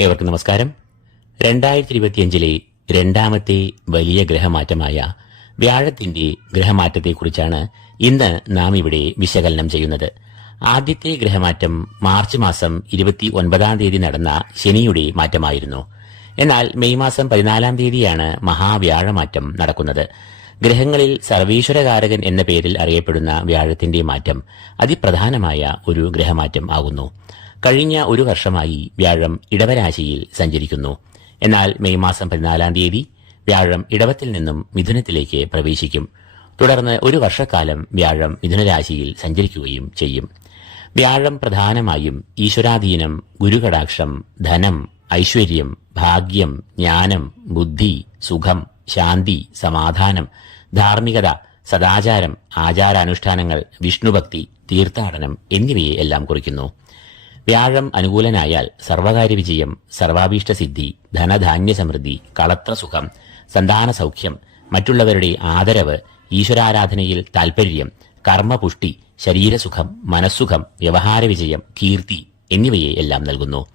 ഏവർക്കും നമസ്കാരം. രണ്ടായിരത്തി ഇരുപത്തിയഞ്ചിലെ രണ്ടാമത്തെ വലിയ ഗ്രഹമാറ്റമായ വ്യാഴത്തിന്റെ ഗ്രഹമാറ്റത്തെക്കുറിച്ചാണ് ഇന്ന് നാം ഇവിടെ വിശകലനം ചെയ്യുന്നത്. ആദ്യത്തെ ഗ്രഹമാറ്റം മാർച്ച് മാസം ഇരുപത്തി ഒൻപതാം തീയതി നടന്ന ശനിയുടെ മാറ്റമായിരുന്നു. എന്നാൽ മെയ് മാസം പതിനാലാം തീയതിയാണ് മഹാവ്യാഴമാറ്റം നടക്കുന്നത്. ഗ്രഹങ്ങളിൽ സർവീശ്വരകാരകൻ എന്ന പേരിൽ അറിയപ്പെടുന്ന വ്യാഴത്തിന്റെ മാറ്റം അതിപ്രധാനമായ ഒരു ഗ്രഹമാറ്റം ആകുന്നു. കഴിഞ്ഞ ഒരു വർഷമായി വ്യാഴം ഇടവരാശിയിൽ സഞ്ചരിക്കുന്നു. എന്നാൽ മെയ് മാസം പതിനാലാം തീയതി വ്യാഴം ഇടവത്തിൽ നിന്നും മിഥുനത്തിലേക്ക് പ്രവേശിക്കും. തുടർന്ന് ഒരു വർഷക്കാലം വ്യാഴം മിഥുനരാശിയിൽ സഞ്ചരിക്കുകയും ചെയ്യും. വ്യാഴം പ്രധാനമായും ഈശ്വരാധീനം ഗുരുകടാക്ഷം ധനം ഐശ്വര്യം ഭാഗ്യം ജ്ഞാനം ബുദ്ധി സുഖം ശാന്തി സമാധാനം ധാർമ്മികത സദാചാരം ആചാരാനുഷ്ഠാനങ്ങൾ വിഷ്ണുഭക്തി തീർത്ഥാടനം എന്നിവയെ എല്ലാം കുറിക്കുന്നു. വ്യാഴം അനുകൂലനായാൽ സർവകാര്യ വിജയം സർവാഭീഷ്ട സിദ്ധി ധനധാന്യ സമൃദ്ധി കളത്രസുഖം സന്താന സൗഖ്യം മറ്റുള്ളവരുടെ ആദരവ് ഈശ്വരാരാധനയിൽ താൽപര്യം കർമ്മപുഷ്ടി ശരീരസുഖം മനസ്സുഖം വ്യവഹാര വിജയം കീർത്തി എന്നിവയെ എല്ലാം നൽകുന്നു.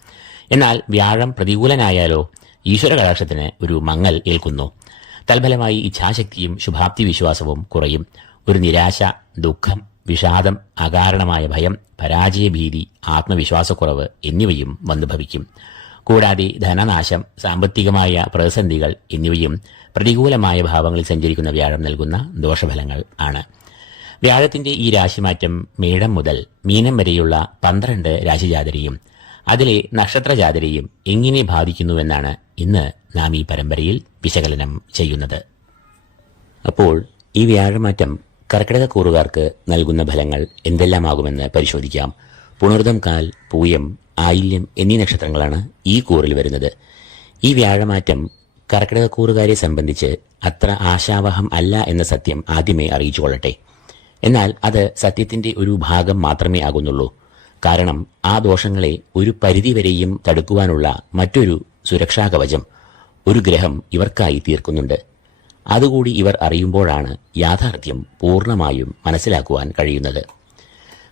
എന്നാൽ വ്യാഴം പ്രതികൂലനായാലോ ഈശ്വര കടാക്ഷത്തിന് ഒരു മങ്ങൽ ഏൽക്കുന്നു. തൽഫലമായി ഇച്ഛാശക്തിയും ശുഭാപ്തി വിശ്വാസവും കുറയും. ഒരു നിരാശ ദുഃഖം വിഷാദം അകാരണമായ ഭയം പരാജയഭീതി ആത്മവിശ്വാസക്കുറവ് എന്നിവയും വന്നു ഭവിക്കും കൂടാതെ ധനനാശം സാമ്പത്തികമായ പ്രതിസന്ധികൾ എന്നിവയും പ്രതികൂലമായ ഭാവങ്ങളിൽ സഞ്ചരിക്കുന്ന വ്യാഴം നൽകുന്ന ദോഷഫലങ്ങൾ ആണ്. വ്യാഴത്തിന്റെ ഈ രാശിമാറ്റം മേടം മുതൽ മീനം വരെയുള്ള പന്ത്രണ്ട് രാശിജാതരെയും അതിലെ നക്ഷത്രജാതരെയും എങ്ങനെ ബാധിക്കുന്നുവെന്നാണ് ഇന്ന് നാം ഈ പരമ്പരയിൽ വിശകലനം ചെയ്യുന്നത്. അപ്പോൾ ഈ വ്യാഴമാറ്റം കർക്കിടക കൂറുകാർക്ക് നൽകുന്ന ഫലങ്ങൾ എന്തെല്ലാമാകുമെന്ന് പരിശോധിക്കാം. പുണർദം കാൽ പൂയം ആയില്യം എന്നീ നക്ഷത്രങ്ങളാണ് ഈ കൂറിൽ വരുന്നത്. ഈ വ്യാഴമാറ്റം കർക്കിടക കൂറുകാരെ സംബന്ധിച്ച് അത്ര ആശാവഹം അല്ല എന്ന സത്യം ആദ്യമേ അറിയിച്ചു കൊള്ളട്ടെ എന്നാൽ അത് സത്യത്തിന്റെ ഒരു ഭാഗം മാത്രമേ ആകുന്നുള്ളൂ. കാരണം ആ ദോഷങ്ങളെ ഒരു പരിധിവരെയും തടുക്കുവാനുള്ള മറ്റൊരു സുരക്ഷാ കവചം ഒരു ഗ്രഹം ഇവർക്കായി തീർക്കുന്നുണ്ട്. അതുകൂടി ഇവർ അറിയുമ്പോഴാണ് യാഥാർത്ഥ്യം പൂർണമായും മനസ്സിലാക്കുവാൻ കഴിയുന്നത്.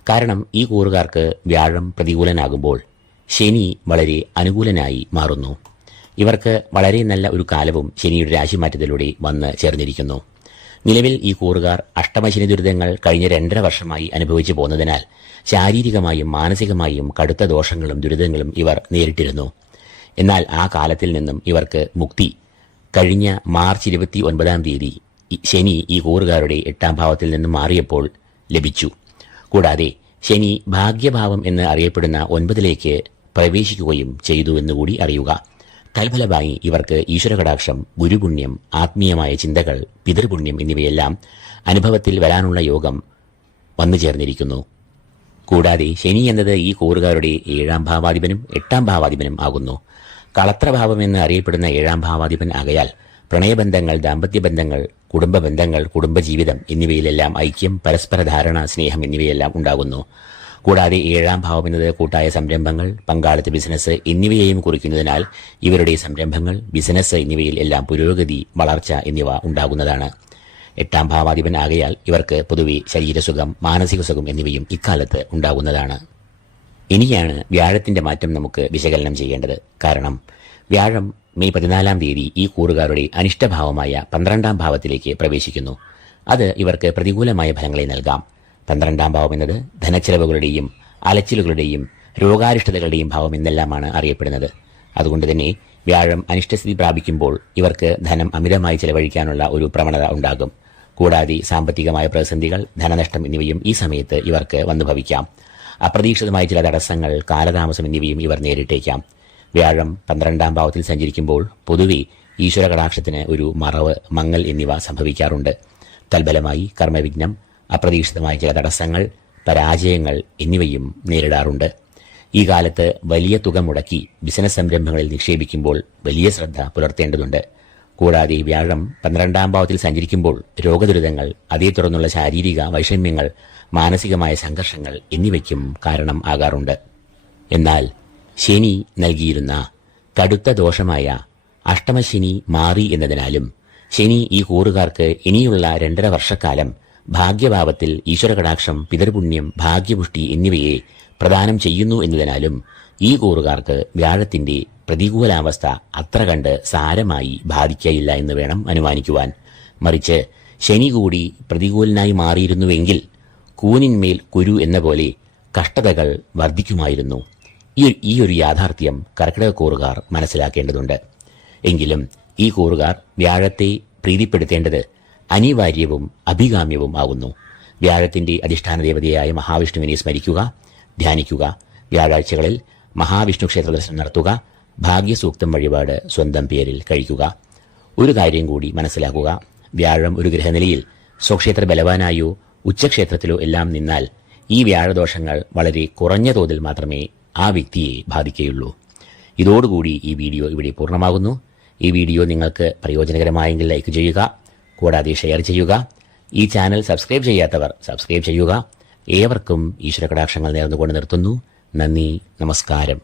കാരണം ഈ കൂറുകാർക്ക് വ്യാഴം പ്രതികൂലനാകുമ്പോൾ ശനി വളരെ അനുകൂലനായി മാറുന്നു. ഇവർക്ക് വളരെ നല്ല ഒരു കാലവും ശനിയുടെ രാശിമാറ്റത്തിലൂടെ വന്ന് ചേർന്നിരിക്കുന്നു. നിലവിൽ ഈ കൂറുകാർ അഷ്ടമശനി ദുരിതങ്ങൾ കഴിഞ്ഞ രണ്ടര വർഷമായി അനുഭവിച്ചു പോന്നതിനാൽ ശാരീരികമായും മാനസികമായും കടുത്ത ദോഷങ്ങളും ദുരിതങ്ങളും ഇവർ നേരിട്ടിരുന്നു. എന്നാൽ ആ കാലത്തിൽ നിന്നും ഇവർക്ക് മുക്തി കഴിഞ്ഞ മാർച്ച് ഇരുപത്തി ഒൻപതാം തീയതി ശനി ഈ കൂറുകാരുടെ എട്ടാം ഭാവത്തിൽ നിന്ന് മാറിയപ്പോൾ ലഭിച്ചു. കൂടാതെ ശനി ഭാഗ്യഭാവം എന്ന് അറിയപ്പെടുന്ന ഒൻപതിലേക്ക് പ്രവേശിക്കുകയും ചെയ്തു എന്നുകൂടി അറിയുക. തൽഫലമായി ഇവർക്ക് ഈശ്വരകടാക്ഷം ഗുരുപുണ്യം ആത്മീയമായ ചിന്തകൾ പിതൃപുണ്യം എന്നിവയെല്ലാം അനുഭവത്തിൽ വരാനുള്ള യോഗം വന്നു ചേർന്നിരിക്കുന്നു. കൂടാതെ ശനി എന്നത് ഈ കൂറുകാരുടെ ഏഴാം ഭാവാധിപനും എട്ടാം ഭാവാധിപനും ആകുന്നു. കളത്രഭാവം എന്ന് അറിയപ്പെടുന്ന ഏഴാം ഭാവാധിപൻ ആകയാൽ പ്രണയബന്ധങ്ങൾ ദാമ്പത്യബന്ധങ്ങൾ കുടുംബ ബന്ധങ്ങൾ കുടുംബജീവിതം എന്നിവയിലെല്ലാം ഐക്യം പരസ്പര ധാരണ സ്നേഹം എന്നിവയെല്ലാം ഉണ്ടാകുന്നു. കൂടാതെ ഏഴാം ഭാവം എന്നത് കൂട്ടായ സംരംഭങ്ങൾ പങ്കാളിത്ത ബിസിനസ് എന്നിവയെയും കുറിക്കുന്നതിനാൽ ഇവരുടെ സംരംഭങ്ങൾ ബിസിനസ് എന്നിവയിൽ എല്ലാം പുരോഗതി വളർച്ച എന്നിവ ഉണ്ടാകുന്നതാണ്. എട്ടാം ഭാവാധിപൻ ആകയാൽ ഇവർക്ക് പൊതുവെ ശരീരസുഖം മാനസിക സുഖം എന്നിവയും ഇക്കാലത്ത് ഉണ്ടാകുന്നതാണ്. ഇനിയാണ് വ്യാഴത്തിന്റെ മാറ്റം നമുക്ക് വിശകലനം ചെയ്യേണ്ടത്. കാരണം വ്യാഴം മെയ് പതിനാലാം തീയതി ഈ കൂറുകാരുടെ അനിഷ്ടഭാവമായ പന്ത്രണ്ടാം ഭാവത്തിലേക്ക് പ്രവേശിക്കുന്നു. അത് ഇവർക്ക് പ്രതികൂലമായ ഫലങ്ങളെ നൽകാം. പന്ത്രണ്ടാം ഭാവം എന്നത് ധനച്ചെലവുകളുടെയും അലച്ചിലുകളുടെയും രോഗാരിഷ്ടതകളുടെയും ഭാവം എന്നെല്ലാമാണ് അറിയപ്പെടുന്നത്. അതുകൊണ്ട് തന്നെ വ്യാഴം അനിഷ്ടസ്ഥിതി പ്രാപിക്കുമ്പോൾ ഇവർക്ക് ധനം അമിതമായി ചെലവഴിക്കാനുള്ള ഒരു പ്രവണത ഉണ്ടാകും. കൂടാതെ സാമ്പത്തികമായ പ്രതിസന്ധികൾ ധനനഷ്ടം എന്നിവയും ഈ സമയത്ത് ഇവർക്ക് വന്നു ഭവിക്കാം അപ്രതീക്ഷിതമായ ചില തടസ്സങ്ങൾ കാലതാമസം എന്നിവയും ഇവർ നേരിട്ടേക്കാം. വ്യാഴം പന്ത്രണ്ടാം ഭാവത്തിൽ സഞ്ചരിക്കുമ്പോൾ പൊതുവെ ഈശ്വര കടാക്ഷത്തിന് ഒരു മറവ് മങ്ങൽ എന്നിവ സംഭവിക്കാറുണ്ട്. തൽബലമായി കർമ്മവിഘ്നം അപ്രതീക്ഷിതമായ ചില തടസ്സങ്ങൾ പരാജയങ്ങൾ എന്നിവയും നേരിടാറുണ്ട്. ഈ കാലത്ത് വലിയ തുക മുടക്കി ബിസിനസ് സംരംഭങ്ങളിൽ നിക്ഷേപിക്കുമ്പോൾ വലിയ ശ്രദ്ധ പുലർത്തേണ്ടതുണ്ട്. കൂടാതെ വ്യാഴം പന്ത്രണ്ടാം ഭാവത്തിൽ സഞ്ചരിക്കുമ്പോൾ രോഗദുരിതങ്ങൾ അതേ തുടർന്നുള്ള ശാരീരിക വൈഷമ്യങ്ങൾ മാനസികമായ സംഘർഷങ്ങൾ എന്നിവയ്ക്കും കാരണം ആകാറുണ്ട്. എന്നാൽ ശനി നൽകിയിരുന്ന കടുത്ത ദോഷമായ അഷ്ടമശനി മാറി എന്നതിനാലും ശനി ഈ കൂറുകാർക്ക് ഇനിയുള്ള രണ്ടര വർഷക്കാലം ഭാഗ്യഭാവത്തിൽ ഈശ്വരകടാക്ഷം പിതൃപുണ്യം ഭാഗ്യപുഷ്ടി എന്നിവയെ പ്രദാനം ചെയ്യുന്നു എന്നതിനാലും ഈ കൂറുകാർക്ക് വ്യാഴത്തിന്റെ പ്രതികൂലാവസ്ഥ അത്ര കണ്ട് സാരമായി ബാധിക്കയില്ല എന്ന് വേണം അനുമാനിക്കുവാൻ. മറിച്ച് ശനി കൂടി പ്രതികൂലനായി മാറിയിരുന്നുവെങ്കിൽ കൂനിന്മേൽ കുരു എന്ന പോലെ കഷ്ടതകൾ വർദ്ധിക്കുമായിരുന്നു. ഈ ഒരു യാഥാർത്ഥ്യം കർക്കിടക കൂറുകാർ മനസ്സിലാക്കേണ്ടതുണ്ട്. എങ്കിലും ഈ കൂറുകാർ വ്യാഴത്തെ പ്രീതിപ്പെടുത്തേണ്ടത് അനിവാര്യവും അഭികാമ്യവും ആകുന്നു. വ്യാഴത്തിന്റെ അധിഷ്ഠാന ദേവതയായ മഹാവിഷ്ണുവിനെ സ്മരിക്കുക ധ്യാനിക്കുക വ്യാഴാഴ്ചകളിൽ മഹാവിഷ്ണു ക്ഷേത്ര ദർശനം നടത്തുക ഭാഗ്യസൂക്തം വഴിപാട് സ്വന്തം പേരിൽ കഴിക്കുക. ഒരു കാര്യം കൂടി മനസ്സിലാക്കുക. വ്യാഴം ഒരു ഗ്രഹനിലയിൽ സ്വക്ഷേത്ര ബലവാനായോ ഉച്ചക്ഷേത്രത്തിലോ എല്ലാം നിന്നാൽ ഈ വ്യാഴദോഷങ്ങൾ വളരെ കുറഞ്ഞ തോതിൽ മാത്രമേ ആ വ്യക്തിയെ ബാധിക്കുകയുള്ളൂ. ഇതോടുകൂടി ഈ വീഡിയോ ഇവിടെ പൂർണമാകുന്നു. ഈ വീഡിയോ നിങ്ങൾക്ക് പ്രയോജനകരമായെങ്കിൽ ലൈക്ക് ചെയ്യുക കൂടാതെ ഷെയർ ചെയ്യുക. ഈ ചാനൽ സബ്സ്ക്രൈബ് ചെയ്യാത്തവർ സബ്സ്ക്രൈബ് ചെയ്യുക. ഏവർക്കും ഈശ്വര കടാക്ഷങ്ങൾ നേർന്നുകൊണ്ട് നിർത്തുന്നു. നന്ദി നമസ്കാരം.